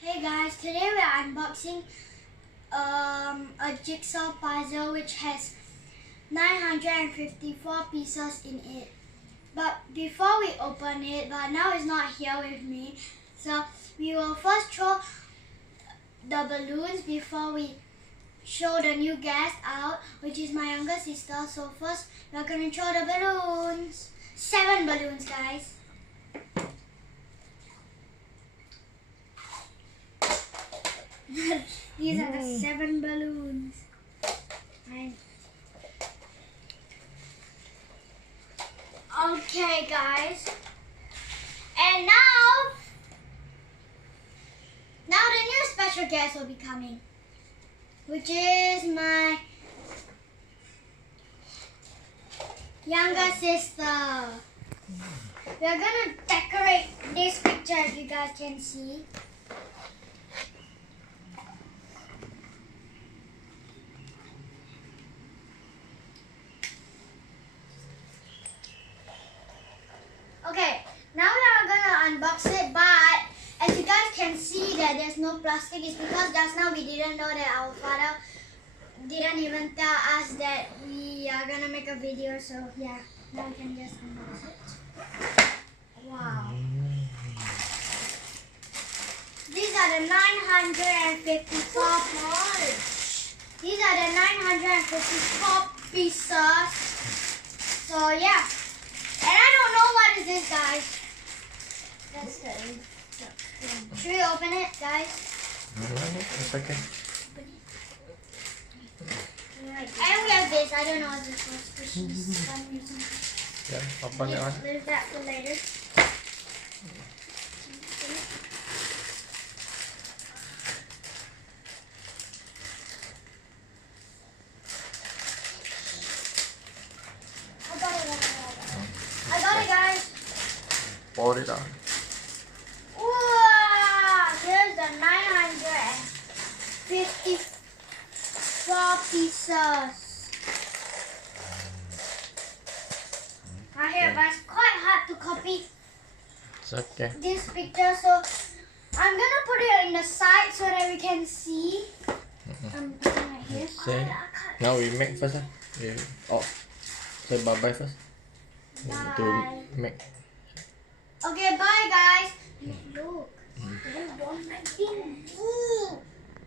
Hey guys, today we are unboxing a jigsaw puzzle which has 954 pieces in it. But before we open it, but now it's not here with me, so we will first throw the balloons before we show the new guest out, which is my younger sister. So first we're gonna throw the balloons. 7 balloons, guys. These are the 7 balloons. Okay, guys. And now the new special guest will be coming, which is my younger sister. We're gonna decorate this picture, if you guys can see. Okay, now we are gonna unbox it, but as you guys can see that there's no plastic, it's because just now we didn't know that our father didn't even tell us that we are gonna make a video, so yeah, now we can just unbox it. Wow. These are the 954 parts. These are the 954 pieces. So yeah. And I don't know what is this, guys. That's the. Should we open it, guys? It's okay. And we have this. I don't know what this was. Christmas fun or something. Yeah, open it on. Leave that for later. I got it, guys. Pour it on. Wow! Here's the 954 pieces. Right here, but it's quite hard to copy It's okay. this picture, so I'm gonna put it in the side so that we can see. Right here. Say, now we make first. Say bye-bye first. Bye. To make. Okay, bye guys. Look. There's one right here. Ooh.